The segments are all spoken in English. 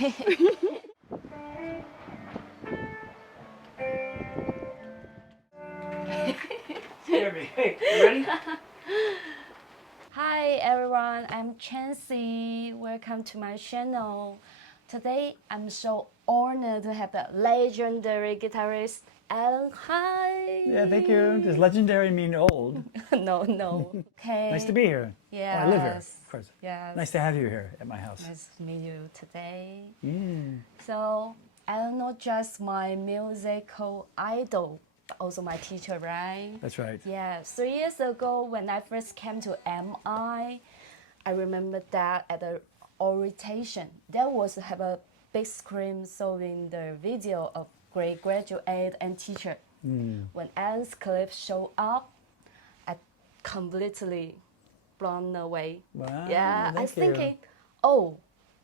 Scare me. Hey, you ready? Hi everyone, I'm Chancy. Welcome to my channel. Today I'm so honored to have the legendary guitarist Allen Hinds. Yeah, thank you. Does legendary mean old? No. Okay. Nice to be here. Yes. Oh, I live here, of course. Yes. Nice to have you here at my house. Nice to meet you today. Yeah. So, Allen not just my musical idol, but also my teacher, right? That's right. Yeah, 3 years ago when I first came to MI, I remember that at the orientation, there was have a big screen showing the video of great graduate and teacher. When Allen's clip showed up, I completely blown away. Wow, Yeah, I was thank you. thinking, oh,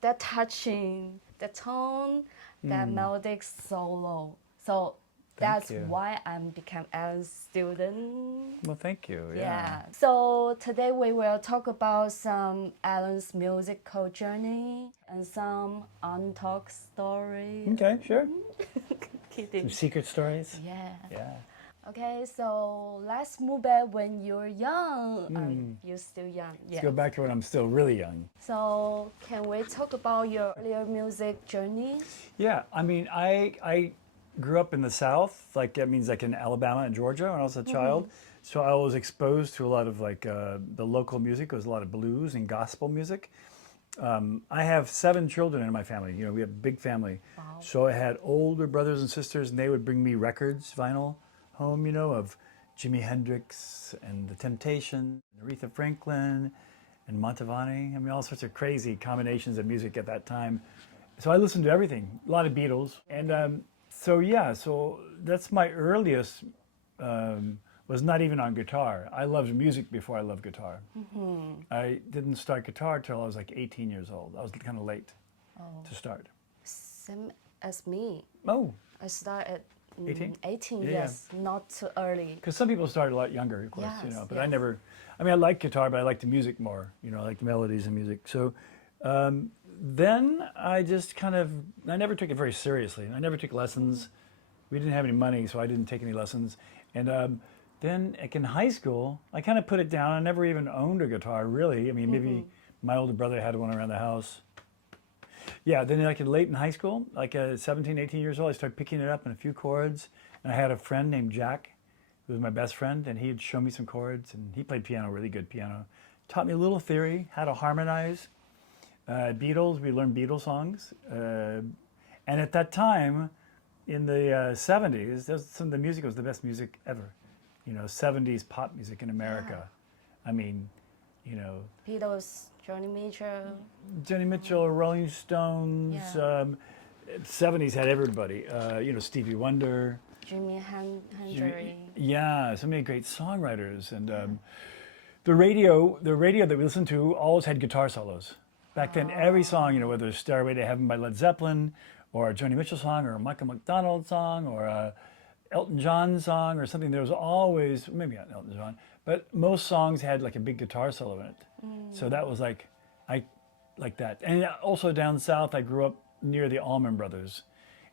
that touching, the tone, that melodic solo. So that's you. why I became Allen's student. Well, thank you. Yeah. So today we will talk about some Allen's musical journey and some untalked stories. Okay, sure. Kidding. Some secret stories. Yeah. Yeah. Okay, so let's move back when you're young. You're still young. Yeah. Let's go back to when I'm still really young. So can we talk about your earlier music journey? Yeah, I mean, I grew up in the South, like that means like in Alabama and Georgia when I was a child. So I was exposed to a lot of like the local music. It was a lot of blues and gospel music. I have 7 children in my family. You know, we have a big family. Wow. So I had older brothers and sisters, and they would bring me records, vinyl, home, you know, of Jimi Hendrix and The Temptations, Aretha Franklin, and Mantovani. I mean, all sorts of crazy combinations of music at that time. So I listened to everything, a lot of Beatles. And so that's my earliest, was not even on guitar. I loved music before I loved guitar. I didn't start guitar till I was like 18 years old. I was kind of late to start. Same as me. Oh, I started 18? 18, Yeah. yes, not too early. because some people started a lot younger, of course, you Yes, know, but yes. I never, I mean, I like guitar, but I like the music more, you know, I like the melodies and music. So then I just I never took it very seriously. I never took lessons. We didn't have any money, so I didn't take any lessons. And then like in high school, I kind of put it down. I never even owned a guitar, really. I mean, maybe my older brother had one around the house. Yeah, then like late in high school, like 17, 18 years old, I started picking it up in a few chords. And I had a friend named Jack, who was my best friend, and he'd show me some chords, and he played piano, really good piano. Taught me a little theory, how to harmonize. Beatles, we learned Beatles songs. And at that time, in the 70s, some of the music was the best music ever. You know, 70s pop music in America. I mean, you know, Beatles, Johnny Mitchell. Joni Mitchell, Rolling Stones. Yeah. 70s had everybody. You know, Stevie Wonder. Jimi Hendrix. Yeah, so many great songwriters. And the radio that we listened to always had guitar solos. Back then, every song, you know, whether it's Stairway to Heaven by Led Zeppelin, or a Joni Mitchell song, or a Michael McDonald song, or a Elton John song, or something, there was always, maybe not Elton John, but most songs had like a big guitar solo in it. So that was like, I like that. And also down south, I grew up near the Allman Brothers.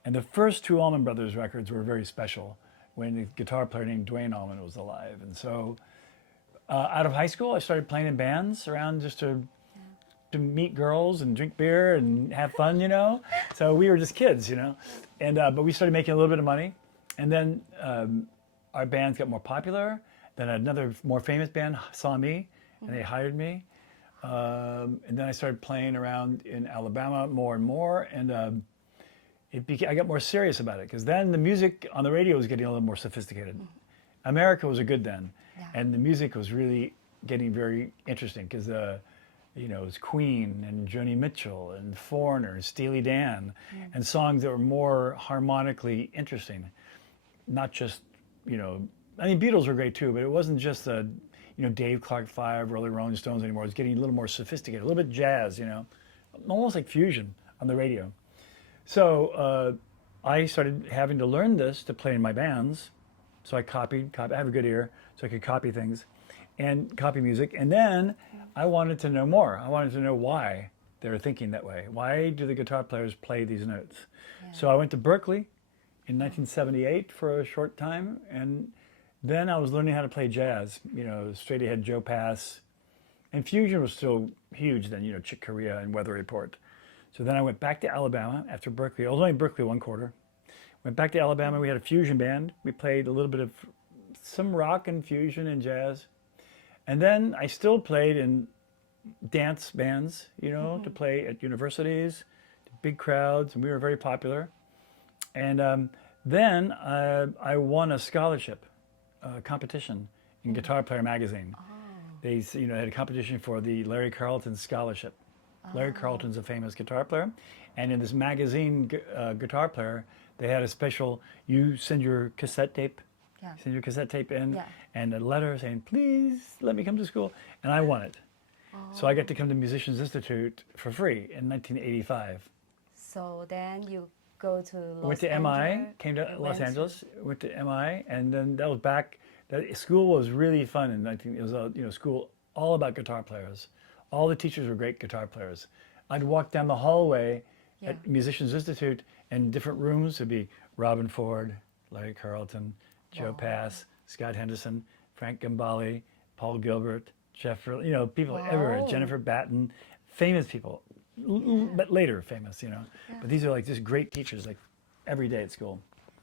And the first 2 Allman Brothers records were very special when the guitar player named Dwayne Allman was alive. And so out of high school, I started playing in bands around just to meet girls and drink beer and have fun, you know. So we were just kids, you know. And but we started making a little bit of money. And then our bands got more popular. Then another more famous band saw me, and they hired me. And then I started playing around in Alabama more and more. And I got more serious about it, because then the music on the radio was getting a little more sophisticated. America was a good then, and the music was really getting very interesting, because you know, it was Queen and Joni Mitchell and Foreigner and Steely Dan, and songs that were more harmonically interesting, not just, you know, I mean, Beatles were great too, but it wasn't just the, you know, Dave Clark 5 or early Rolling Stones anymore. It was getting a little more sophisticated, a little bit jazz, you know, almost like fusion on the radio. So I started having to learn this to play in my bands. So I copied. I have a good ear, so I could copy things and copy music. And then I wanted to know more. I wanted to know why they were thinking that way. Why do the guitar players play these notes? So I went to Berkeley in 1978 for a short time, and then I was learning how to play jazz, you know, straight ahead Joe Pass. And fusion was still huge then, you know, Chick Corea and Weather Report. So then I went back to Alabama after Berkeley. I was only in Berkeley 1/4. Went back to Alabama, we had a fusion band. We played a little bit of some rock and fusion and jazz. And then I still played in dance bands, you know, to play at universities, to big crowds, and we were very popular. And then I won a scholarship competition in Guitar Player magazine. They, you know, had a competition for the Larry Carlton scholarship. Larry Carlton's a famous guitar player, and in this magazine, Guitar Player, they had a special. You send your cassette tape. Send your cassette tape in, and a letter saying, "Please let me come to school," and I won it. So I got to come to Musicians Institute for free in 1985. So then you go to Los Went to Angeles, MI, came to Los Angeles, went to MI, and then that was back. That school was really fun in 19. It was a, you know, school all about guitar players. All the teachers were great guitar players. I'd walk down the hallway at Musicians Institute, and different rooms would be Robin Ford, Larry Carlton, Joe Pass, Scott Henderson, Frank Gambale, Paul Gilbert, Jeff, you know, people everywhere, Jennifer Batten, famous people, but later famous, you know. But these are like just great teachers, like every day at school.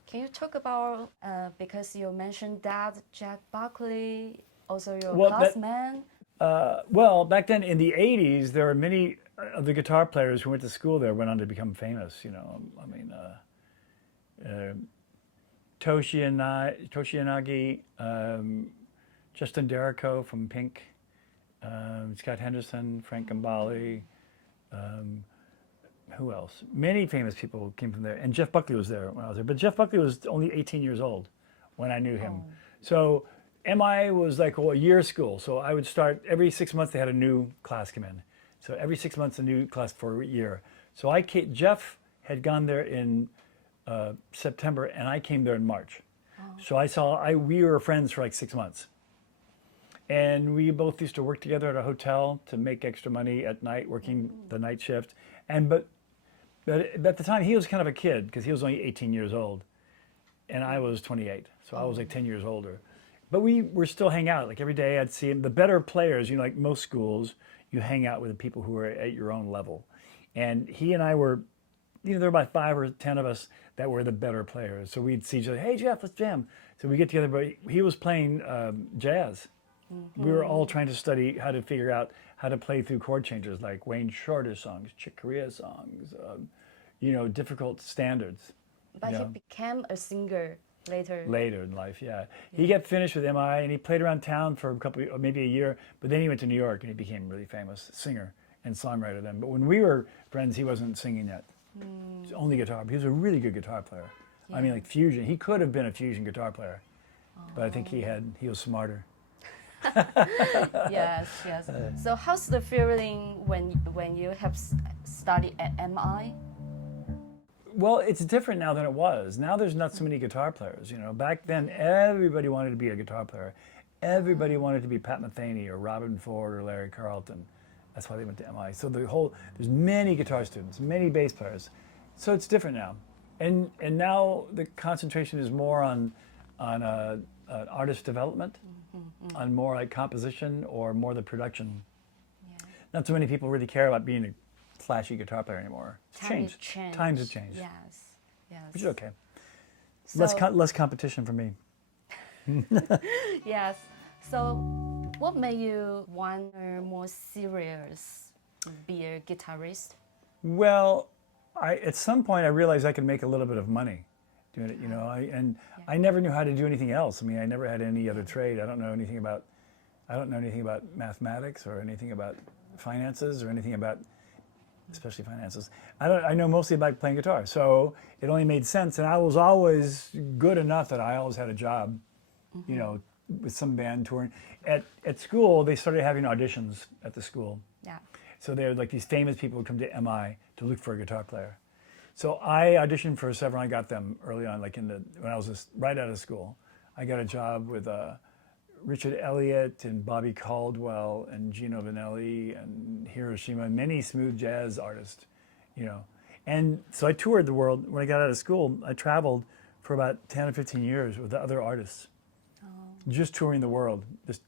Can you talk about, because you mentioned that Jack Buckley, also your Well, classman? Well, back then in the 80s, there were many of the guitar players who went to school there went on to become famous, you know. I mean, Toshi Yanagi, Justin Derrico from Pink, Scott Henderson, Frank Gambale, who else? Many famous people came from there. And Jeff Buckley was there when I was there. But Jeff Buckley was only 18 years old when I knew him. So MI was like a year school. So I would start, every 6 months they had a new class come in. So every 6 months a new class for a year. So Jeff had gone there in September, and I came there in March. So we were friends for like 6 months. And we both used to work together at a hotel to make extra money at night, working the night shift. But at the time, he was kind of a kid because he was only 18 years old, and I was 28. So I was like 10 years older. But we were still hang out. Like every day I'd see him. The better players, you know, like most schools, you hang out with the people who are at your own level. And he and I were, you know, there were about 5 or 10 of us that were the better players. So we'd see each other, hey, Jeff, let's jam. So we get together, but he was playing jazz. We were all trying to study how to figure out how to play through chord changes like Wayne Shorter songs, Chick Corea songs, you know, difficult standards. But he became a singer later. Later in life, yeah. He got finished with MI, and he played around town for maybe a year, but then he went to New York and he became really famous singer and songwriter then. But when we were friends, he wasn't singing yet. He was only guitar. He was a really good guitar player. I mean, like fusion. He could have been a fusion guitar player, but I think he was smarter. Yes. So how's the feeling when you have studied at MI? Well, it's different now than it was. Now there's not so many guitar players. You know, back then everybody wanted to be a guitar player. Everybody wanted to be Pat Metheny or Robin Ford or Larry Carlton. That's why they went to MI. So there's many guitar students, many bass players. So it's different now, and now the concentration is more on artist development, on more like composition or more the production. Not so many people really care about being a flashy guitar player anymore. It's changed. Times have changed. Yes. Which is okay. So, less competition for me. Yes. So, what made you want to more serious be a guitarist? Well, at some point I realized I could make a little bit of money doing it. You know, I never knew how to do anything else. I mean, I never had any other trade. I don't know anything about mathematics or anything about finances or anything about, especially finances. I know mostly about playing guitar. So it only made sense, and I was always good enough that I always had a job, you know, with some band touring. At school, they started having auditions at the school. Yeah. So they were like these famous people would come to MI to look for a guitar player. So I auditioned for several. I got them early on, like when I was just right out of school. I got a job with Richard Elliott and Bobby Caldwell and Gino Vanelli and Hiroshima, many smooth jazz artists, you know. And so I toured the world. When I got out of school, I traveled for about 10 or 15 years with the other artists, just touring the world, just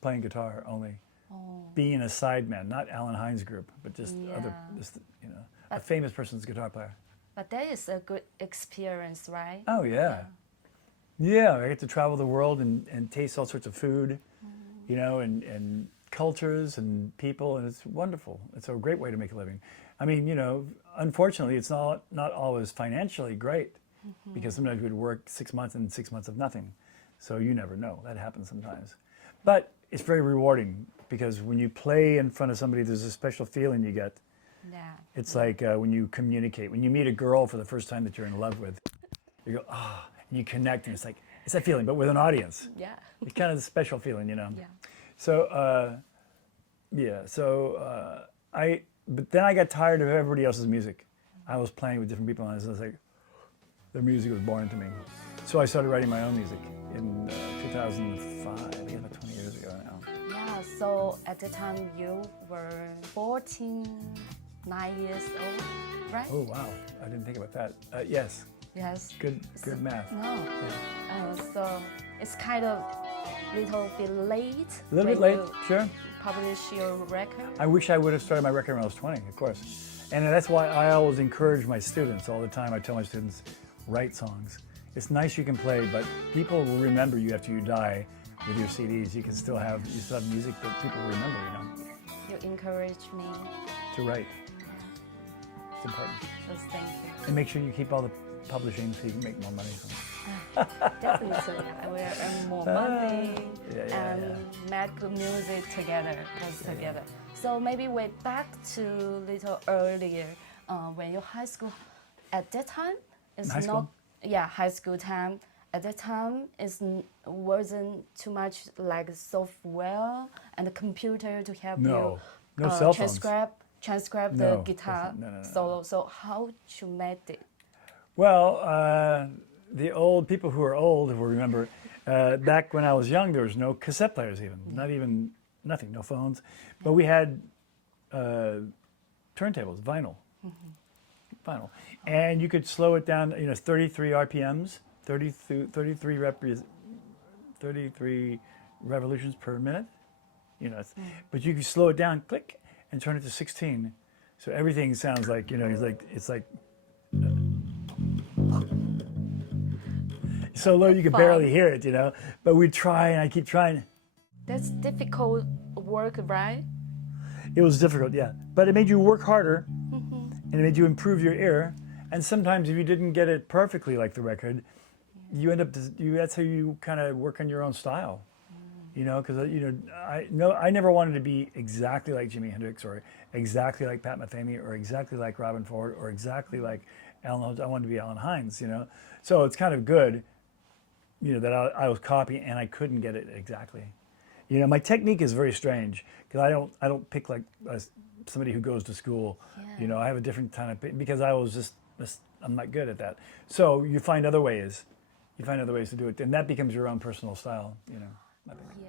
playing guitar only, being a sideman, not Allen Hinds group, but just other, just, you know, a famous person's guitar player. But that is a good experience, right? Oh yeah. Yeah, I get to travel the world and taste all sorts of food, you know, and cultures and people, and it's wonderful. It's a great way to make a living. I mean, you know, unfortunately, it's not always financially great, because sometimes we'd work 6 months and 6 months of nothing. So you never know. That happens sometimes. But it's very rewarding, because when you play in front of somebody, there's a special feeling you get. Yeah. It's like when you communicate, when you meet a girl for the first time that you're in love with, you go, ah, and you connect, and it's that feeling, but with an audience. Yeah. It's kind of a special feeling, you know. Yeah. So, but then I got tired of everybody else's music. I was playing with different people, and I was like, their music was boring to me. So I started writing my own music in 2005, about 20 years ago now. Yeah, so at the time you were 14, 9 years old, right? Oh, wow. I didn't think about that. Yes. Yes. Good math. No. Yeah. So it's kind of little bit late. A little bit when late, you sure. Publish your record. I wish I would have started my record when I was 20, of course. And that's why I always encourage my students all the time. I tell my students, write songs. It's nice you can play, but people will remember you after you die with your CDs. You still have music that people remember, you know. You encourage me. To write. It's important. So thank you. And make sure you keep all the publishing so you can make more money from it. Definitely, I will earn more money and make good music together. So maybe way back to little earlier, when you're high school. At that time, it's high school? high school time. At that time, wasn't too much like software and a computer to help you no cell phones. transcribe No, the guitar no. solo. So how you made it? Well, the old people who are old will remember, back when I was young, there was no cassette players even, nothing, no phones. But we had turntables, vinyl. And you could slow it down, 33 RPMs, 33 revolutions per minute. But you could slow it down, click, and turn it to 16. So everything sounds like, it's like so low you could barely hear it, But we try, and I keep trying. That's difficult work, right? It was difficult, yeah. But it made you work harder, and it made you improve your ear. And sometimes if you didn't get it perfectly like the record, you end up, that's how you kind of work on your own style. Because I never wanted to be exactly like Jimi Hendrix, or exactly like Pat Metheny, or exactly like Robin Ford, or exactly like Allen Hinds. I wanted to be Allen Hinds, So it's kind of good, that I was copying, and I couldn't get it exactly. My technique is very strange, because I don't pick like somebody who goes to school. Yeah. I have a different kind of, because I was just I'm not good at that. So you find other ways. You find other ways to do it, and that becomes your own personal style. I think. Yeah.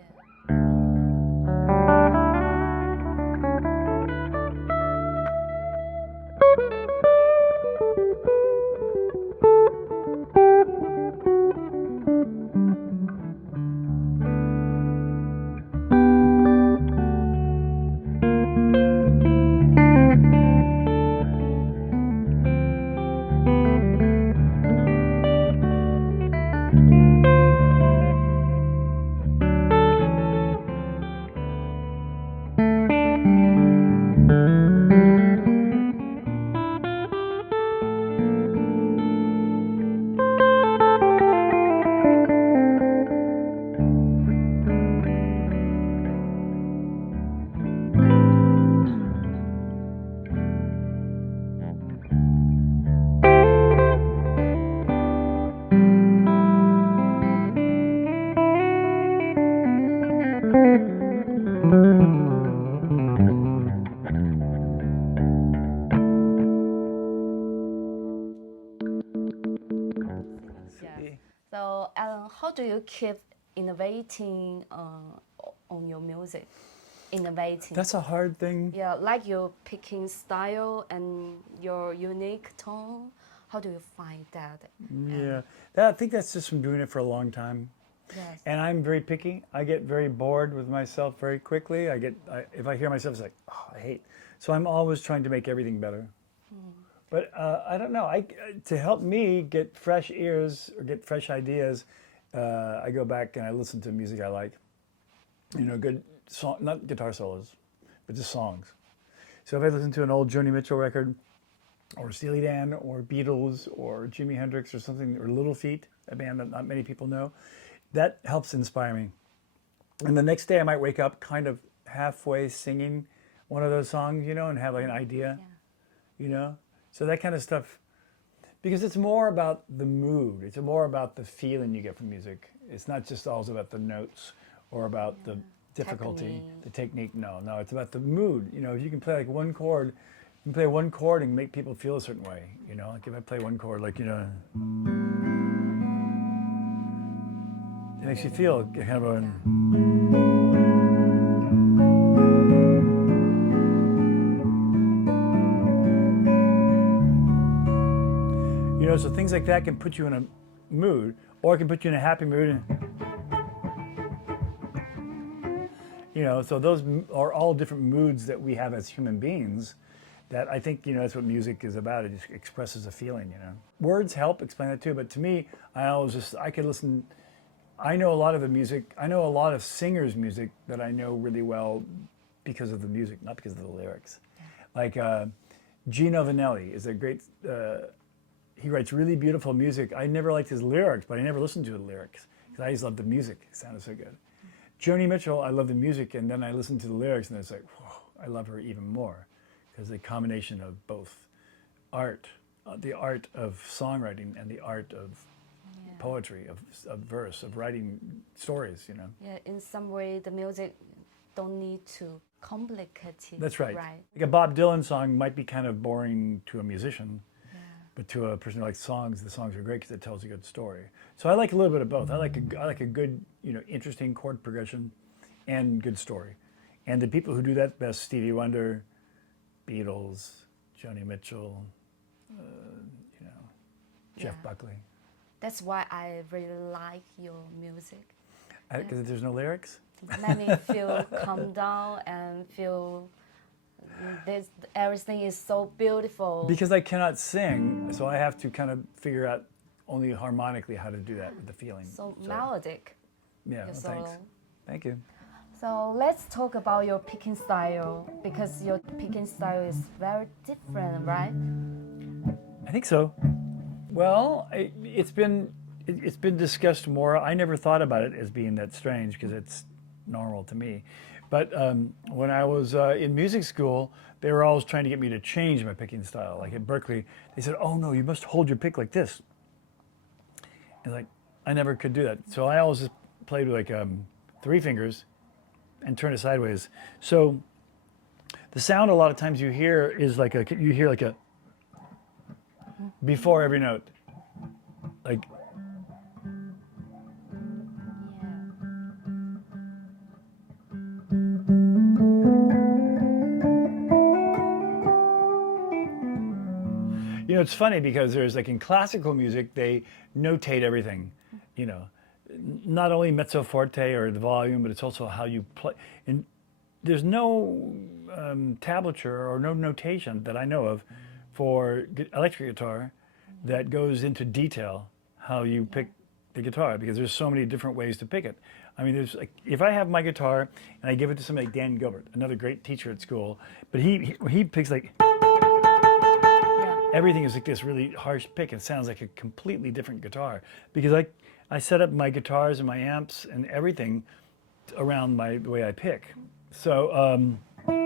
So, Alan, how do you keep innovating on your music? innovating. That's a hard thing. Yeah, like your picking style and your unique tone. How do you find that? Yeah, I think that's just from doing it for a long time. Yes. And I'm very picky. I get very bored with myself very quickly. If I hear myself, it's like, oh, I hate. So I'm always trying to make everything better. But I don't know. To help me get fresh ears or get fresh ideas, I go back and I listen to music I like. You know, good song, not guitar solos, but just songs. So if I listen to an old Joni Mitchell record, or Steely Dan, or Beatles, or Jimi Hendrix, or something, or Little Feat, a band that not many people know, that helps inspire me. And the next day I might wake up kind of halfway singing one of those songs, you know, and have like an idea, you know? So that kind of stuff, because it's more about the mood. It's more about the feeling you get from music. It's not just always about the notes or about the difficulty, the technique. No, it's about the mood. You know, if you can play like one chord, you can play one chord and make people feel a certain way, you know? Like if I play one chord, like, you know, it makes you feel kind of a... You know, so things like that can put you in a mood, or it can put you in a happy mood. You know, so those are all different moods that we have as human beings that I think, you know, that's what music is about. It just expresses a feeling, you know. Words help explain it too, but to me, I could listen, I know a lot of the music, I know a lot of singers' music that I know really well because of the music, not because of the lyrics. Like Gino Vanelli is a great, he writes really beautiful music. I never liked his lyrics, but I never listened to the lyrics because I just loved the music. It sounded so good. Joni Mitchell, I love the music, and then I listened to the lyrics, and it's like, whoa, I love her even more because the combination of both art, the art of songwriting and the art of poetry, of verse, of writing stories, you know. Yeah, in some way, the music don't need to complicate it. That's right. Right. Like a Bob Dylan song might be kind of boring to a musician, but to a person who likes songs, the songs are great because it tells a good story. So I like a little bit of both. I like a good, you know, interesting chord progression and good story. And the people who do that best, Stevie Wonder, Beatles, Joni Mitchell, you know, Jeff Buckley. That's why I really like your music. Because there's no lyrics? It made me feel calm down and feel everything is so beautiful. Because I cannot sing, so I have to kind of figure out only harmonically how to do that with the feeling. So melodic. Yeah, well, thanks. Thank you. So let's talk about your picking style, because your picking style is very different, right? I think so. Well, it's been discussed more. I never thought about it as being that strange because it's normal to me. But when I was in music school, they were always trying to get me to change my picking style. Like at Berkeley, they said, "Oh no, you must hold your pick like this." And like, I never could do that. So I always just played with like 3 fingers and turn it sideways. So the sound a lot of times you hear is like you hear like a before every note, like. You know, it's funny because there's like in classical music, they notate everything, you know, not only mezzo forte or the volume, but it's also how you play. And there's no tablature or no notation that I know of for electric guitar that goes into detail how you pick the guitar, because there's so many different ways to pick it. I mean, there's like, if I have my guitar and I give it to somebody like Dan Gilbert, another great teacher at school, but he picks like, everything is like this really harsh pick. It sounds like a completely different guitar because I set up my guitars and my amps and everything around the way I pick. So, and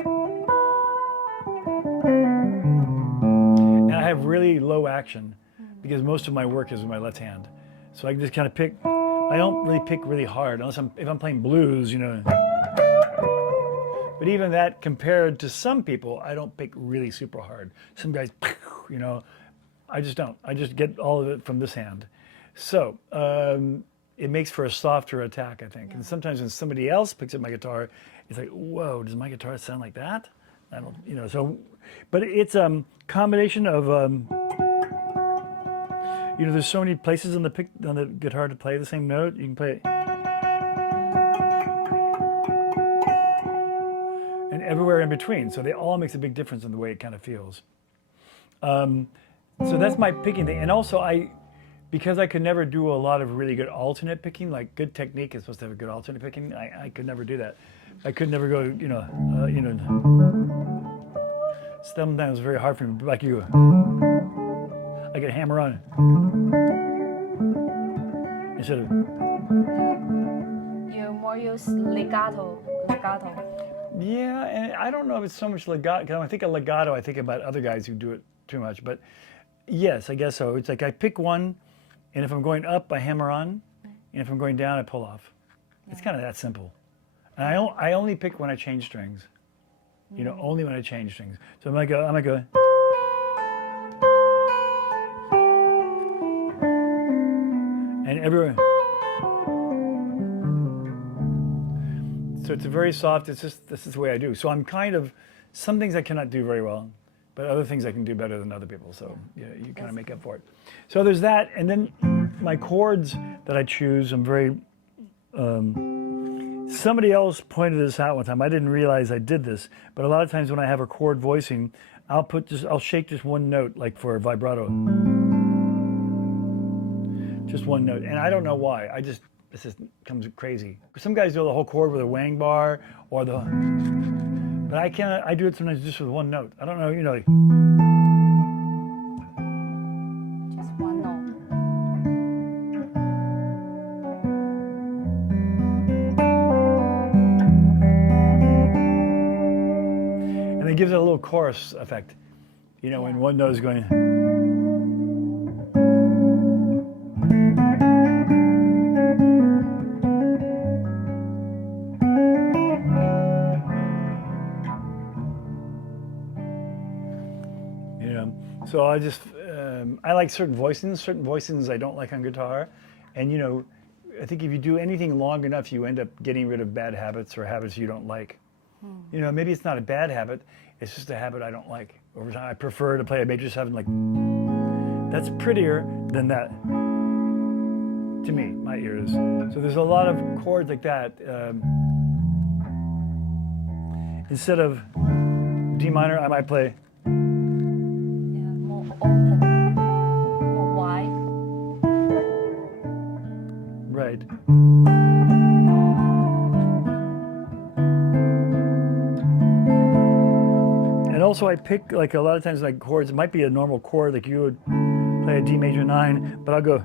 I have really low action because most of my work is with my left hand. So I can just kind of pick. I don't really pick really hard unless if I'm playing blues, you know. But even that, compared to some people, I don't pick really super hard. Some guys, you know, I just don't. I just get all of it from this hand. So it makes for a softer attack, I think. And sometimes when somebody else picks up my guitar it's like, whoa, does my guitar sound like that? I don't, you know, so, but it's a combination of, you know, there's so many places on the guitar to play the same note. You can play it, and everywhere in between. So they all makes a big difference in the way it kind of feels. So that's my picking thing. And also because I could never do a lot of really good alternate picking, like good technique is supposed to have a good alternate picking. I could never do that. I could never go, you know, sometimes it's very hard for me, like you. I could hammer on instead of. You more use legato. Yeah, and I don't know if it's so much legato. Because when I think of legato, I think about other guys who do it too much. But yes, I guess so. It's like I pick one, and if I'm going up, I hammer on, and if I'm going down, I pull off. It's kind of that simple. And I only pick when I change strings. You know, only when I change strings. So I might go. And everywhere. So it's a very soft, this is the way I do. So I'm kind of, some things I cannot do very well, but other things I can do better than other people. So yeah, you kind of make up for it. So there's that, and then my chords that I choose, I'm very, somebody else pointed this out one time. I didn't realize I did this, but a lot of times when I have a chord voicing, I'll shake just one note, like for a vibrato. Just one note, and I don't know why. This just comes crazy. Some guys do the whole chord with a wang bar or but I can't. I do it sometimes just with one note. I don't know, you know. Like, Just one note. and it gives it a little chorus effect, you know, when one note is going. So I just, I like certain voicings I don't like on guitar. And you know, I think if you do anything long enough, you end up getting rid of bad habits or habits you don't like. You know, maybe it's not a bad habit, it's just a habit I don't like. Over time, I prefer to play a major 7 like, that's prettier than that, to me, my ears. So there's a lot of chords like that. Instead of D minor, I might play. Right. And also I pick, like a lot of times like chords, it might be a normal chord, like you would play a D major 9, but I'll go,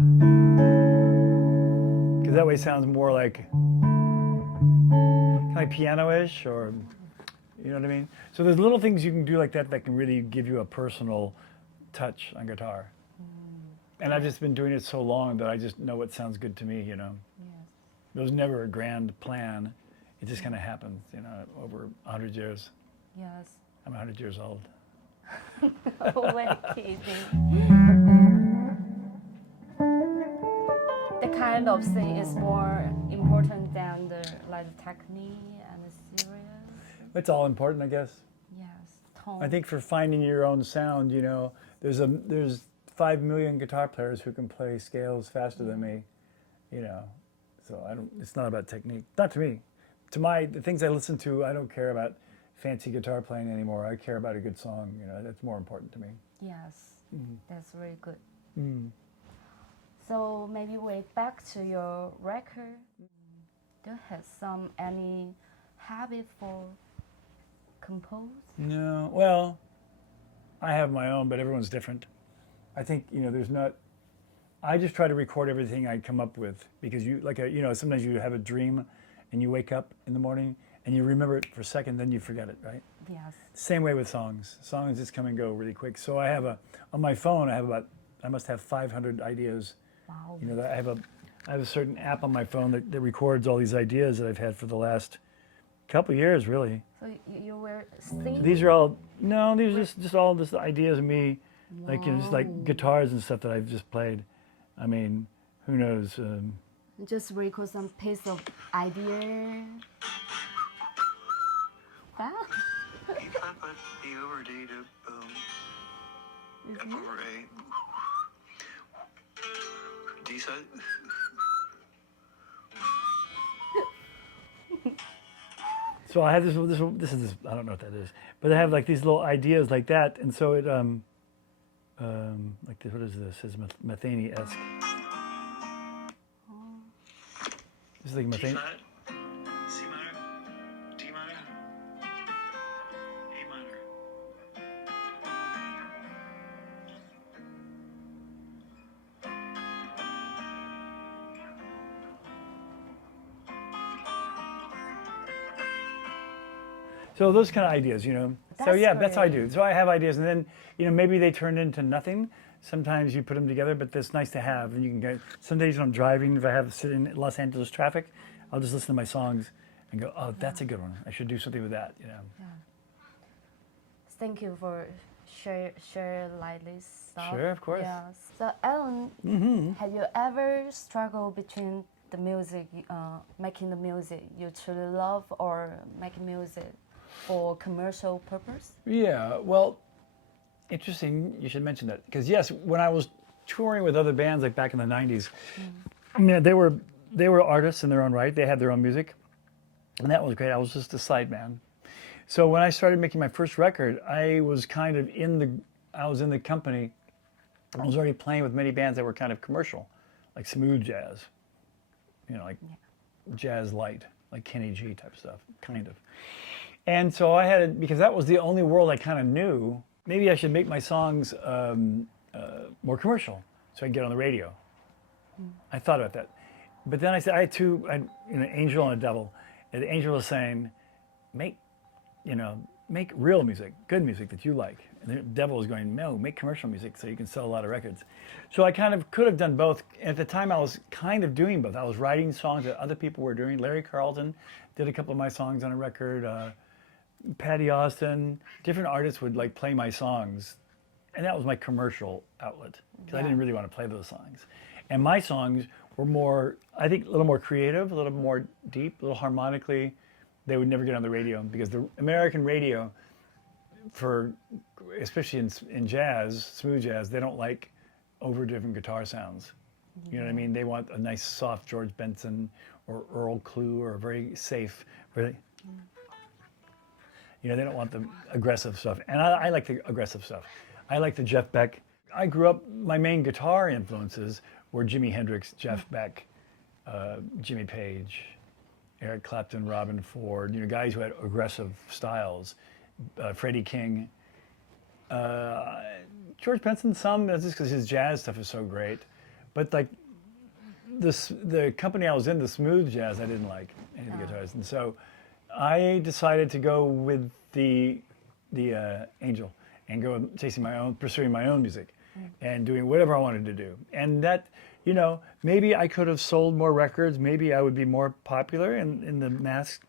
because that way it sounds more like, kind of like piano-ish, or, you know what I mean? So there's little things you can do like that that can really give you a personal touch on guitar. And I've just been doing it so long that I just know what sounds good to me, you know. Yes. There was never a grand plan. It just kind of happens, you know, over 100 years. Yes. I'm 100 years old. Always kidding. The kind of thing is more important than the technique and the serious. It's all important, I guess. Yes. Tone. I think for finding your own sound, you know, there's 5 million guitar players who can play scales faster than me, you know. So it's not about technique. Not to me. The things I listen to, I don't care about fancy guitar playing anymore. I care about a good song, you know. That's more important to me. Yes. That's very good. So maybe way back to your record. Do you have any habit for compose? No, well, I have my own, but everyone's different. I think, you know, I just try to record everything I come up with, because sometimes you have a dream and you wake up in the morning and you remember it for a second, then you forget it, right? Yes. Same way with songs. Songs just come and go really quick. So on my phone, I must have 500 ideas. Wow. You know, I have a certain app on my phone that records all these ideas that I've had for the last couple of years, really. So you were singing? These are all, no, these are just all this ideas of me. Wow. Like, you know, just like guitars and stuff that I've just played. I mean, who knows? Just record some piece of idea. flat? E flat, but E over D to boom. F over A. D side. So I have this is I don't know what that is, but I have like these little ideas like that, and so it like this, what is this? It's Metheny-esque. This is like G Metheny. flat, C minor, D minor, A minor. So those kind of ideas, you know. So That's yeah, that's how I great. do. So I have ideas, and then you know maybe they turn into nothing. Sometimes you put them together, but that's nice to have. And you can get. Some days when I'm driving, if I have to sit in Los Angeles traffic, I'll just listen to my songs and go, "Oh, that's a good one. I should do something with that." You know. Thank you for share like this stuff. Sure, of course. Yeah. So Allen, have you ever struggled between the music, making the music you truly love, or making music for commercial purpose? Yeah. Well, interesting. You should mention that because yes, when I was touring with other bands like back in the '90s, I mean they were artists in their own right. They had their own music, and that was great. I was just a sideman. So when I started making my first record, I was kind of I was in the company. I was already playing with many bands that were kind of commercial, like smooth jazz, you know, like jazz light, like Kenny G type stuff, kind of. And so I had, because that was the only world I kind of knew, maybe I should make my songs more commercial so I can get on the radio. I thought about that. But then I said, I had an angel and a devil. And the angel was saying, make real music, good music that you like. And the devil was going, no, make commercial music so you can sell a lot of records. So I kind of could have done both. At the time, I was kind of doing both. I was writing songs that other people were doing. Larry Carlton did a couple of my songs on a record. Patty Austin, different artists would like play my songs. And that was my commercial outlet because I didn't really want to play those songs. And my songs were more, I think, a little more creative, a little more deep, a little harmonically. They would never get on the radio because the American radio, especially in jazz, smooth jazz, they don't like overdriven guitar sounds. You know what I mean? They want a nice soft George Benson or Earl Klugh or very safe, really. You know, they don't want the aggressive stuff. And I like the aggressive stuff. I like the Jeff Beck. I grew up, my main guitar influences were Jimi Hendrix, Jeff Beck, Jimmy Page, Eric Clapton, Robin Ford, you know, guys who had aggressive styles, Freddie King, George Benson, some, that's just because his jazz stuff is so great. But like the company I was in, the smooth jazz, I didn't like any of the guitars. And so I decided to go with the angel and go pursuing my own music and doing whatever I wanted to do. And that, you know, maybe I could have sold more records. Maybe I would be more popular in the mass,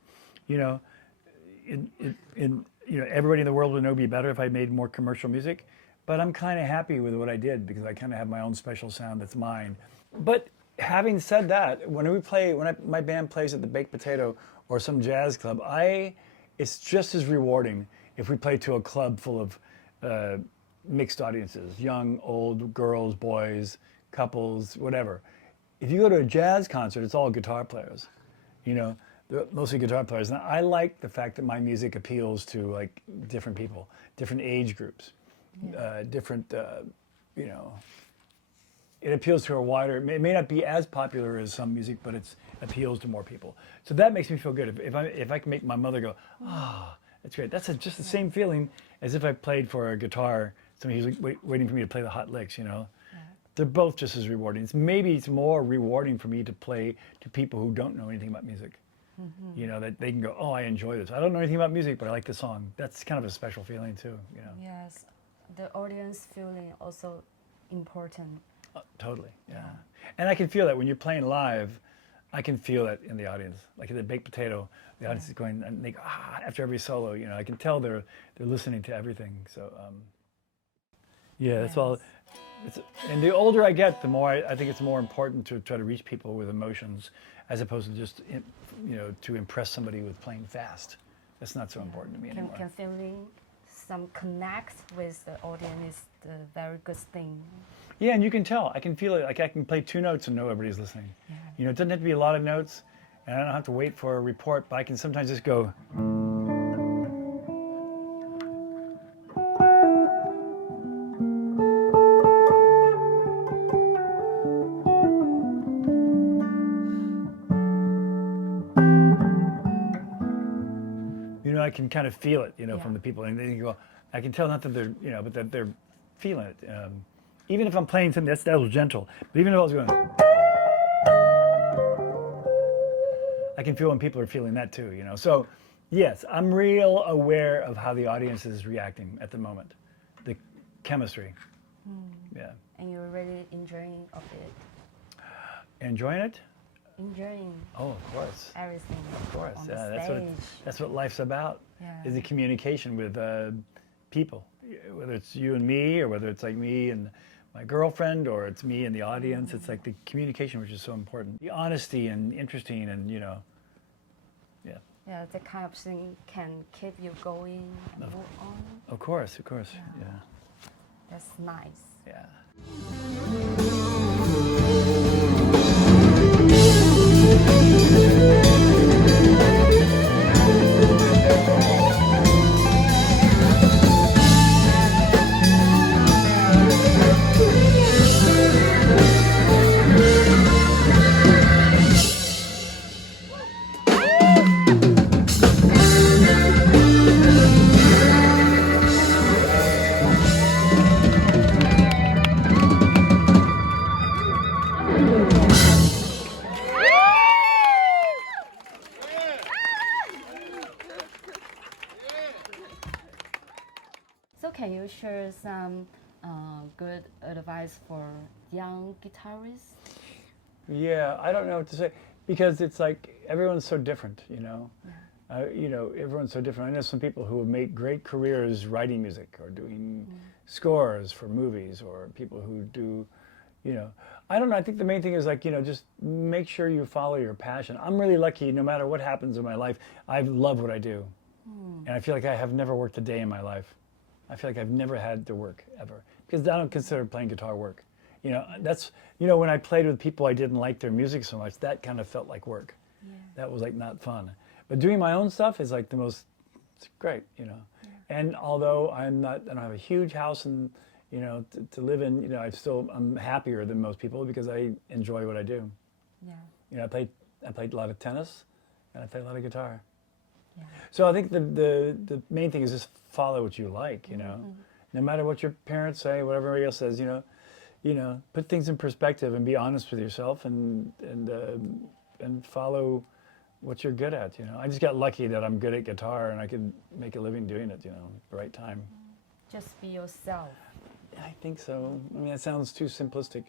you know, everybody in the world would know me better if I made more commercial music. But I'm kind of happy with what I did because I kind of have my own special sound that's mine. But having said that, when my band plays at the Baked Potato or some jazz club, it's just as rewarding if we play to a club full of mixed audiences, young, old, girls, boys, couples, whatever. If you go to a jazz concert, it's all guitar players, you know, they're mostly guitar players. And I like the fact that my music appeals to like different people, different age groups, different, you know, it appeals to a wider, it may not be as popular as some music, but it appeals to more people. So that makes me feel good. If I can make my mother go, ah, that's great. That's just the same feeling as if I played for a guitar, somebody who's like waiting for me to play the hot licks, you know. They're both just as rewarding. Maybe it's more rewarding for me to play to people who don't know anything about music. You know, that they can go, oh, I enjoy this. I don't know anything about music, but I like the song. That's kind of a special feeling too, you know. Yes, the audience feeling also important. Totally, yeah. And I can feel that when you're playing live, I can feel that in the audience. Like at the Baked Potato, the audience is going, and they go, after every solo, you know, I can tell they're listening to everything. So, yeah, that's all. And the older I get, the more I think it's more important to try to reach people with emotions as opposed to just, you know, to impress somebody with playing fast. That's not so important to me Can anymore. feeling some connect with the audience is the very good thing. Yeah, and you can tell. I can feel it. Like I can play 2 notes and know everybody's listening. You know, it doesn't have to be a lot of notes, and I don't have to wait for a report, but I can sometimes just go. You know, I can kind of feel it, you know, from Yeah. the people, and they go. I can tell not that they're, you know, but that they're feeling it. Even if I'm playing something that was gentle, but even if I was going, I can feel when people are feeling that too, you know. So, yes, I'm real aware of how the audience is reacting at the moment, the chemistry. Yeah, And you're really enjoying of it. enjoying it. Enjoying Oh, of course, everything. of course. On Yeah, the that's stage. that's what life's about. Yeah. Is the communication with people, whether it's you and me, or whether it's like me and my girlfriend, or it's me and the audience. It's like the communication, which is so important. The honesty and interesting, and you know, yeah. Yeah, that kind of thing can keep you going and move on. Of course, yeah, That's nice. yeah. So can you share some good advice for young guitarists? Yeah, I don't know what to say because it's like everyone's so different, you know. You know, everyone's so different. I know some people who have made great careers writing music or doing scores for movies, or people who do, you know, I don't know. I think the main thing is like, you know, just make sure you follow your passion. I'm really lucky. No matter what happens in my life, I love what I do, and I feel like I have never worked a day in my life. I feel like I've never had to work ever because I don't consider playing guitar work. You know, that's, you know, when I played with people I didn't like their music so much, that kind of felt like work. That was like not fun. But doing my own stuff is like the most, it's great, you know. And although I don't have a huge house and, you know, to live in, you know, I'm happier than most people because I enjoy what I do. Yeah. You know, I played a lot of tennis and I play a lot of guitar. Yeah. So I think the main thing is just follow what you like, you know. No matter what your parents say, what everybody else says, you know, put things in perspective and be honest with yourself and follow what you're good at, you know. I just got lucky that I'm good at guitar and I could make a living doing it, you know, the right time. Just be yourself. I think so. I mean, it sounds too simplistic,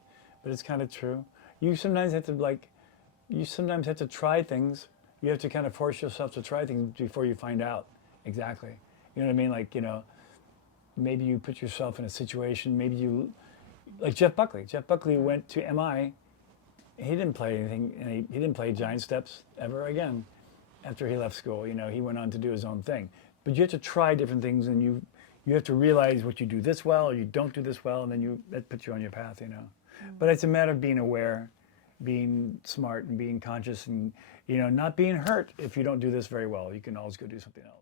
but it's kind of true. You sometimes have to try things. You have to kind of force yourself to try things before you find out exactly. You know what I mean? Like, you know, maybe you put yourself in a situation, maybe you, like Jeff Buckley. Jeff Buckley went to MI. He didn't play anything, and he didn't play Giant Steps ever again after he left school. You know, he went on to do his own thing. But you have to try different things, and you have to realize what you do this well or you don't do this well, and then that puts you on your path, you know. But it's a matter of being aware, being smart, and being conscious, and, you know, not being hurt if you don't do this very well. You can always go do something else.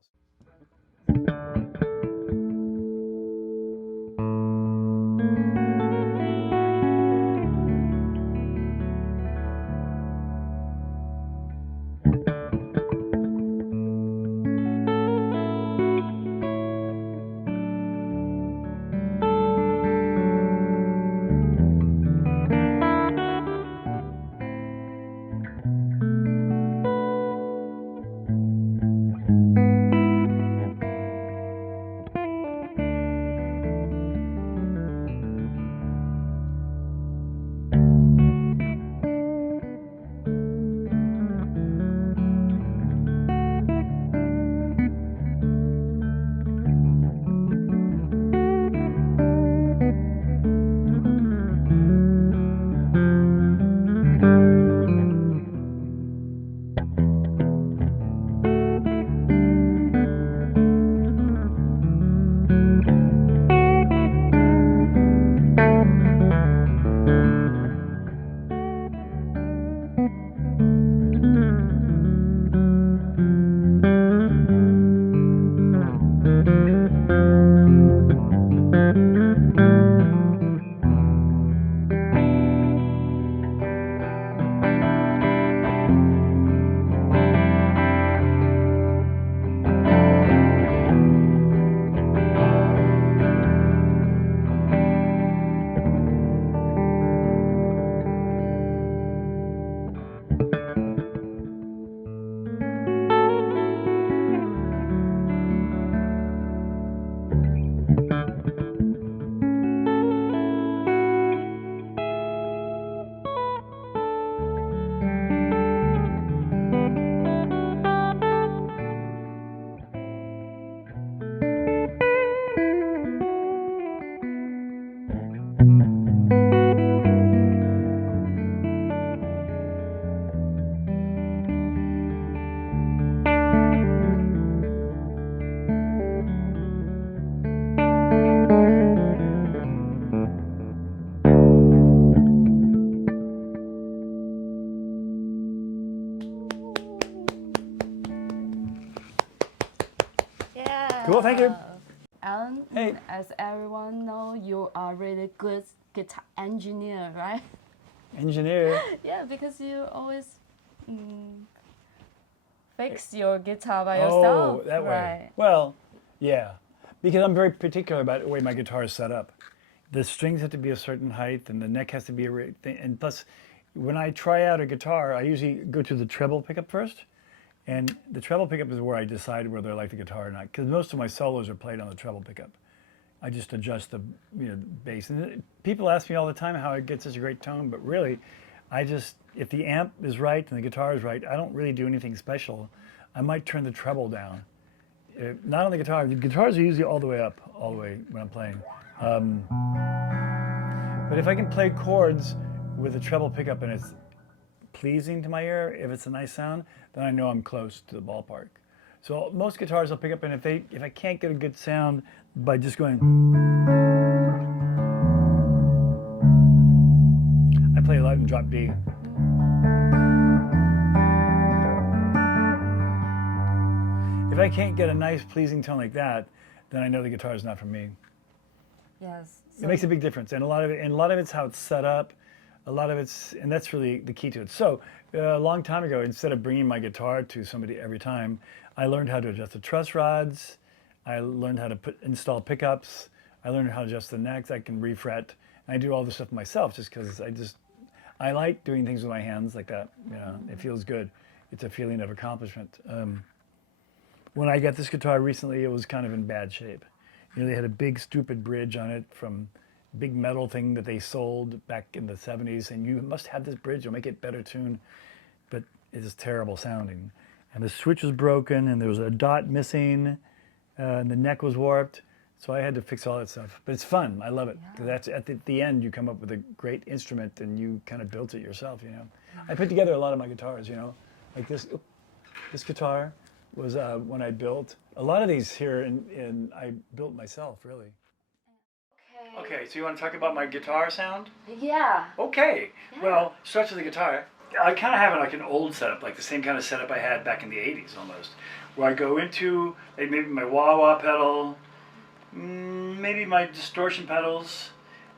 Yeah. Cool, thank you. Alan, Hey. as everyone know, you are really good guitar engineer, right? Engineer. Yeah, because you always fix your guitar by Oh, yourself, that way. right? Well, yeah, because I'm very particular about the way my guitar is set up. The strings have to be a certain height, and the neck has to be a thing. And plus, when I try out a guitar, I usually go to the treble pickup first. And the treble pickup is where I decide whether I like the guitar or not. Because most of my solos are played on the treble pickup. I just adjust the bass. And people ask me all the time how I get such a great tone, but really, if the amp is right and the guitar is right, I don't really do anything special. I might turn the treble down. Not on the guitar. The guitars are usually all the way up, all the way when I'm playing. But if I can play chords with a treble pickup and it's pleasing to my ear, if it's a nice sound, then I know I'm close to the ballpark. So most guitars I'll pick up, and if I can't get a good sound by just going, I play a lot in drop D. If I can't get a nice pleasing tone like that, then I know the guitar is not for me. Yes. It makes a big difference, and a lot of it's how it's set up. And that's really the key to it. So a long time ago, instead of bringing my guitar to somebody every time, I learned how to adjust the truss rods. I learned how to install pickups. I learned how to adjust the necks. I can refret. And I do all this stuff myself just because I like doing things with my hands like that. It feels good. It's a feeling of accomplishment. When I got this guitar recently, it was kind of in bad shape. They had a big stupid bridge on it from big metal thing that they sold back in the 70s, and you must have this bridge, you'll make it better tuned, but it is terrible sounding. And the switch was broken, and there was a dot missing, and the neck was warped, so I had to fix all that stuff. But it's fun, I love it, because that's at the end you come up with a great instrument, and you kind of built it yourself, I put together a lot of my guitars, like this guitar was one I built. A lot of these here, I built myself, really. Okay, so you want to talk about my guitar sound? Yeah. Okay, well, structure of the guitar. I kind of have like an old setup, like the same kind of setup I had back in the 80s almost, where I go into maybe my wah-wah pedal, maybe my distortion pedals,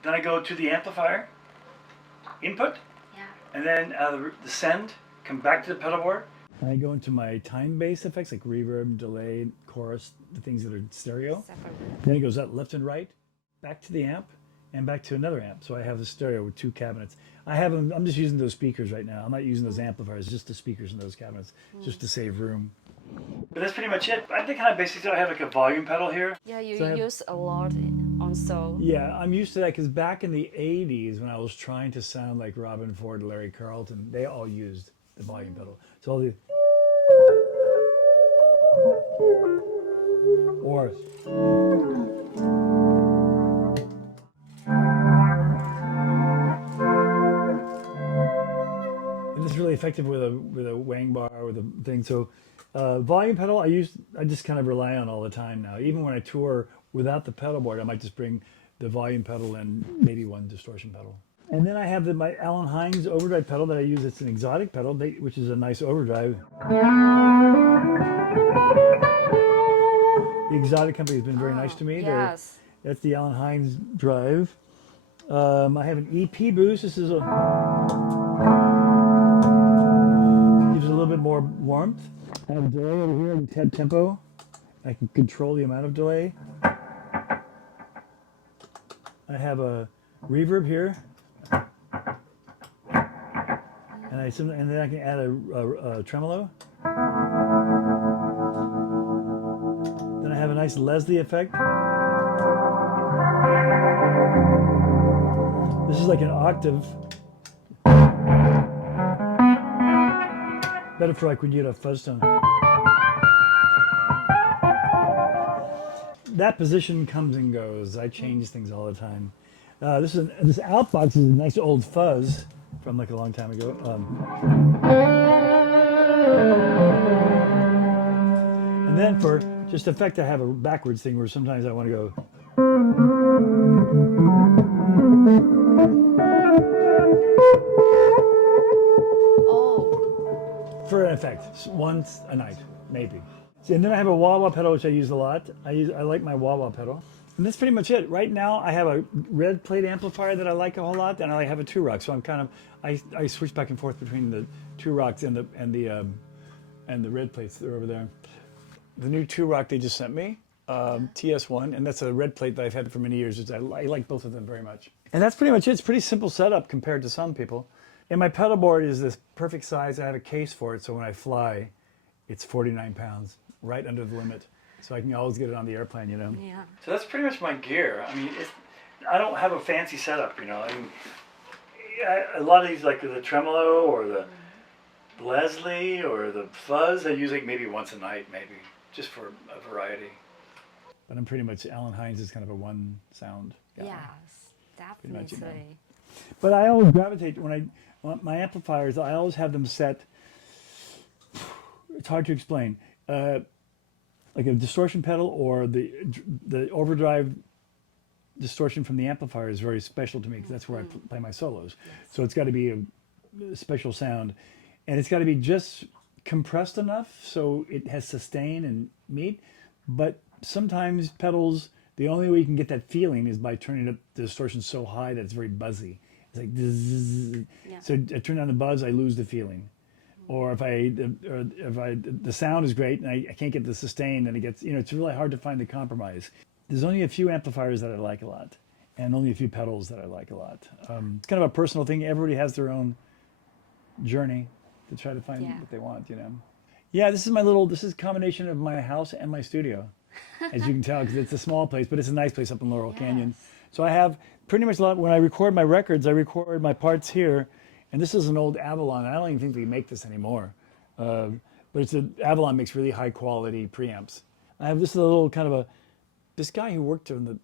then I go to the amplifier, input, and then the send, come back to the pedal board, and I go into my time-based effects like reverb, delay, chorus, the things that are stereo. Then it goes up left and right, back to the amp, and back to another amp. So I have the stereo with two cabinets. I'm just using those speakers right now. I'm not using those amplifiers, just the speakers in those cabinets, just to save room. But that's pretty much it. I think kind of basically I have like a volume pedal here. Yeah, you use a lot also. Yeah, I'm used to that because back in the 80s when I was trying to sound like Robin Ford, Larry Carlton, they all used the volume pedal. So I'll do... Or... And this is really effective with a wang bar with a thing. So volume pedal I just kind of rely on all the time now. Even when I tour without the pedal board, I might just bring the volume pedal and maybe one distortion pedal. And then I have my Allen Hinds overdrive pedal that I use. It's an exotic pedal, which is a nice overdrive. The exotic company has been very nice to me. Yes. That's the Allen Hinds drive. I have an EP boost. This is gives a little bit more warmth. I have a delay over here and tab tempo. I can control the amount of delay. I have a reverb here, and then I can add a tremolo. Then I have a nice Leslie effect. This is like an octave. Better for like when you get a fuzz tone. That position comes and goes. I change things all the time. This outbox is a nice old fuzz from like a long time ago. And then for just effect, I have a backwards thing where sometimes I want to go. Oh. For an effect, once a night, maybe. And then I have a wah-wah pedal, which I use a lot. I like my wah-wah pedal. And that's pretty much it. Right now, I have a red plate amplifier that I like a whole lot, and I have a 2-rock. So I'm kind of, I switch back and forth between the 2-rocks and the red plates that are over there. The new 2-rock they just sent me, TS1, and that's a red plate that I've had for many years. I like both of them very much. And that's pretty much it. It's a pretty simple setup compared to some people. And my pedal board is this perfect size. I have a case for it, so when I fly, it's 49 pounds, right under the limit. So I can always get it on the airplane, you know? Yeah. So that's pretty much my gear. I mean, I don't have a fancy setup, you know? I mean, a lot of these, like the tremolo or the Leslie or the fuzz, I use like maybe once a night, maybe, just for a variety. But I'm pretty much, Allen Hinds is kind of a one sound guy. Yes, Pretty much, definitely. you know. But I always gravitate, my amplifiers, I always have them set, it's hard to explain, like a distortion pedal or the overdrive distortion from the amplifier is very special to me because that's where I play my solos. So it's got to be a special sound, and it's got to be just compressed enough so it has sustain and meat. But sometimes pedals, the only way you can get that feeling is by turning up the distortion so high that it's very buzzy. It's like zzz. Yeah. So I turn down the buzz, I lose the feeling. Or if the sound is great and I can't get the sustain, then it gets, you know, it's really hard to find the compromise. There's only a few amplifiers that I like a lot, and only a few pedals that I like a lot. It's kind of a personal thing. Everybody has their own journey to try to find what they want, you know. Yeah, this is a combination of my house and my studio, as you can tell, because it's a small place, but it's a nice place up in Laurel Canyon. So I have pretty much when I record my records, I record my parts here. And this is an old Avalon. I don't even think they make this anymore. But Avalon makes really high quality preamps. I have this little kind of this guy who worked on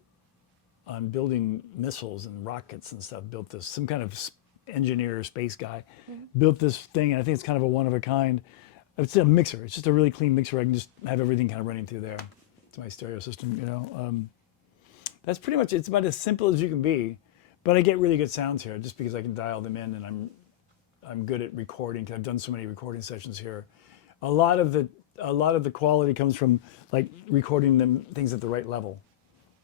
building missiles and rockets and stuff, built this, some kind of engineer, space guy, built this thing, and I think it's kind of a one of a kind. It's a mixer. It's just a really clean mixer. I can just have everything kind of running through there. It's my stereo system, you know. That's pretty much, it's about as simple as you can be. But I get really good sounds here just because I can dial them in, and I'm good at recording because I've done so many recording sessions here. A lot of the quality comes from like recording things at the right level.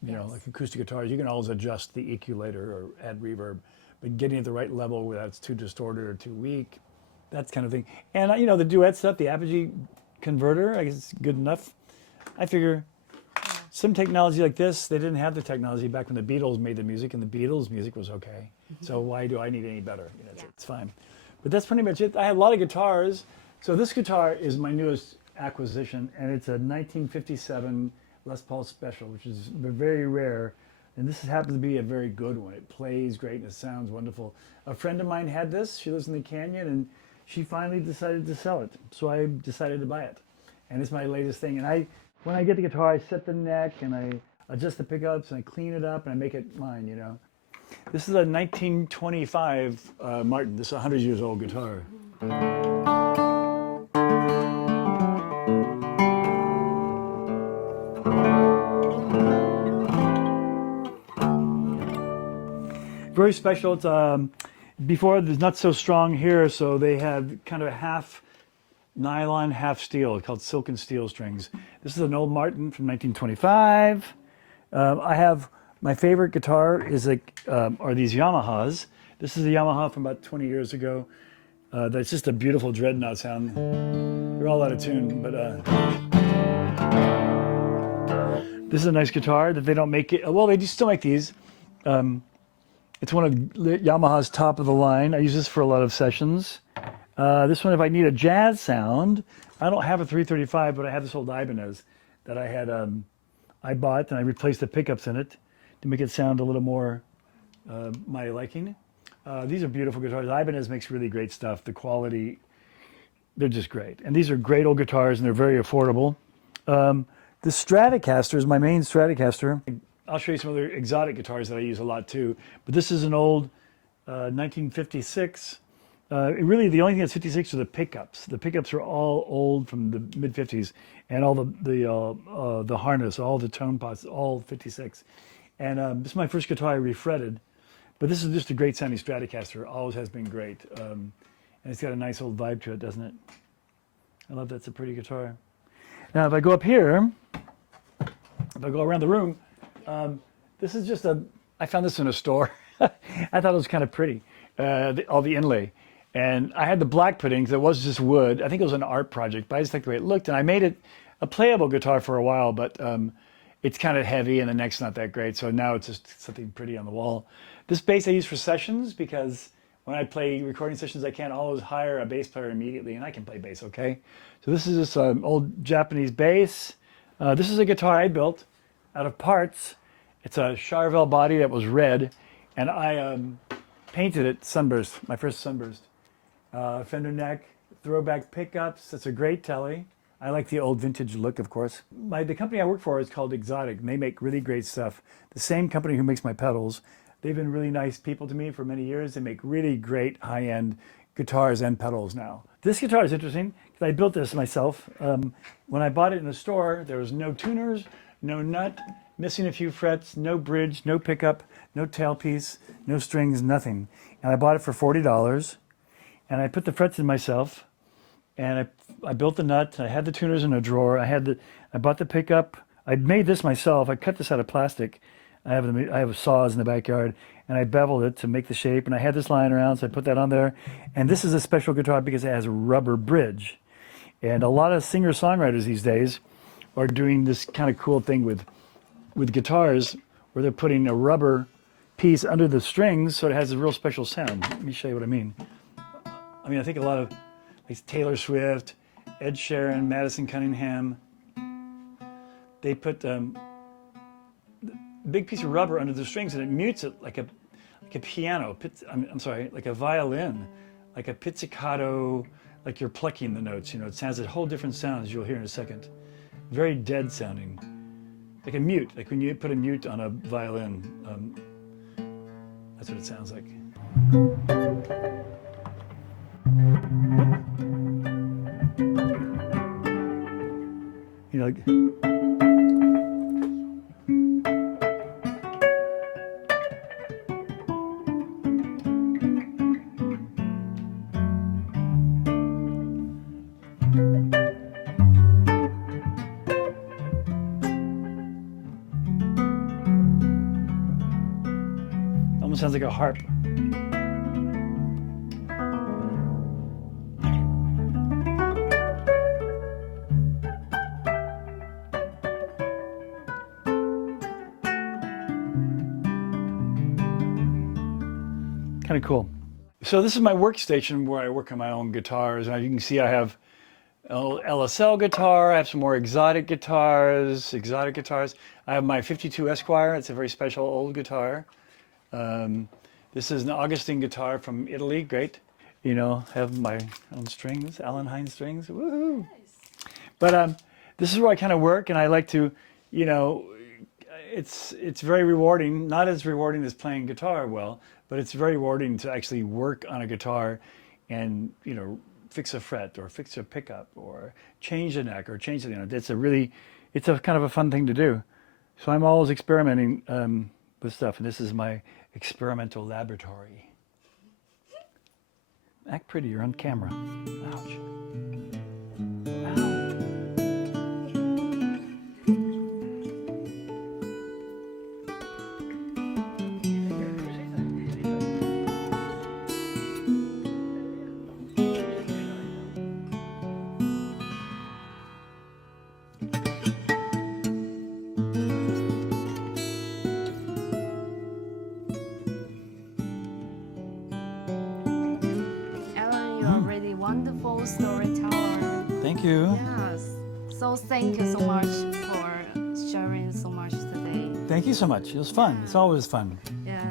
You know, like acoustic guitars, you can always adjust the EQ later or add reverb, but getting at the right level without it's too distorted or too weak, that kind of thing. And you know, the duet stuff, the apogee converter, I guess it's good enough. I figure some technology like this, they didn't have the technology back when the Beatles made the music, and the Beatles music was okay. So why do I need any better? You know, it's fine. But that's pretty much it. I have a lot of guitars. So this guitar is my newest acquisition, and it's a 1957 Les Paul Special, which is very rare. And this happens to be a very good one. It plays great and it sounds wonderful. A friend of mine had this. She lives in the canyon, and she finally decided to sell it. So I decided to buy it. And it's my latest thing. And when I get the guitar, I set the neck and I adjust the pickups and I clean it up and I make it mine, you know. This is a 1925 Martin. This is a 100 years old guitar. Very special. It's before there's not so strong here, so they have kind of a half nylon, half steel, called silk and steel strings. This is an old Martin from 1925. I have my favorite guitar is are these Yamahas. This is a Yamaha from about 20 years ago. That's just a beautiful dreadnought sound. They're all out of tune, but this is a nice guitar that they don't make it. Well, they do still make these. It's one of Yamaha's top of the line. I use this for a lot of sessions. This one, if I need a jazz sound, I don't have a 335, but I have this old Ibanez that I had. I bought and I replaced the pickups in it to make it sound a little more my liking. These are beautiful guitars. Ibanez makes really great stuff. The quality, they're just great. And these are great old guitars and they're very affordable. The Stratocaster is my main Stratocaster. I'll show you some other exotic guitars that I use a lot too. But this is an old 1956. Really, the only thing that's 56 are the pickups. The pickups are all old from the mid 50s, and all the harness, all the tone pots, all 56. And this is my first guitar I refretted. But this is just a great sounding Stratocaster. Always has been great. And it's got a nice old vibe to it, doesn't it? I love that. It's a pretty guitar. Now, if I go up here, if I go around the room, this is just I found this in a store. I thought it was kind of pretty, all the inlay. And I had the black put in because it was just wood. I think it was an art project, but I just liked the way it looked. And I made it a playable guitar for a while, but it's kind of heavy and the neck's not that great. So now it's just something pretty on the wall. This bass I use for sessions because when I play recording sessions, I can't always hire a bass player immediately, and I can play bass okay. So this is this old Japanese bass. This is a guitar I built out of parts. It's a Charvel body that was red, and I painted it sunburst, my first sunburst. Fender neck, throwback pickups. That's a great telly. I like the old vintage look, of course. The company I work for is called Exotic, and they make really great stuff. The same company who makes my pedals. They've been really nice people to me for many years. They make really great high-end guitars and pedals now. This guitar is interesting because I built this myself. When I bought it in the store, there was no tuners, no nut, missing a few frets, no bridge, no pickup, no tailpiece, no strings, nothing. And I bought it for $40. And I put the frets in myself, and I built the nut. I had the tuners in a drawer. I bought the pickup. I made this myself. I cut this out of plastic. I have saws in the backyard, and I beveled it to make the shape. And I had this lying around, so I put that on there. And this is a special guitar because it has a rubber bridge. And a lot of singer-songwriters these days are doing this kind of cool thing with guitars, where they're putting a rubber piece under the strings, so it has a real special sound. Let me show you what I mean. I think a lot of like Taylor Swift, Ed Sheeran, Madison Cunningham, they put a big piece of rubber under the strings and it mutes it like a piano. I'm sorry, like a violin, like a pizzicato, like you're plucking the notes. You know, it sounds a whole different sound as you'll hear in a second. Very dead sounding, like a mute, like when you put a mute on a violin. That's what it sounds like. You know, almost sounds like a harp. Kind of cool. So this is my workstation where I work on my own guitars. And as you can see, I have an old LSL guitar. I have some more exotic guitars. I have my 52 Esquire. It's a very special old guitar. This is an Augustine guitar from Italy. Great. You know, have my own strings, Allen Hinds strings. Woohoo! Nice. But this is where I kind of work, and I like to, you know, it's very rewarding. Not as rewarding as playing guitar well, but it's very rewarding to actually work on a guitar and, you know, fix a fret or fix a pickup or change a neck or change the, you know, it's a kind of a fun thing to do. So I'm always experimenting with stuff, and this is my experimental laboratory. Act pretty, you're on camera. Ouch. Ow. Alan, you are really wonderful storyteller. Thank you. Yes. So thank you so much for sharing so much today. Thank you so much. It was fun. It's always fun. Yeah.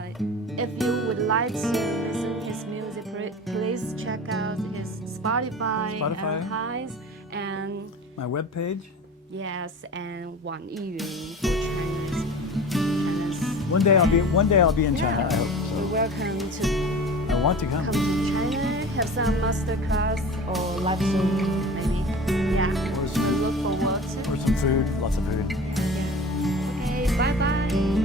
If you would like to listen to his music, please check out his Spotify, Spotify. Allen Hinds, and My webpage. yes, and Wang Yiyun for Chinese. And One day I'll be in China. I hope. you're welcome to I want to come. come to China, have some masterclass or live Zoom, maybe. Yeah. Or We look forward to. Or some food, lots of food. Yeah. Okay. Bye bye.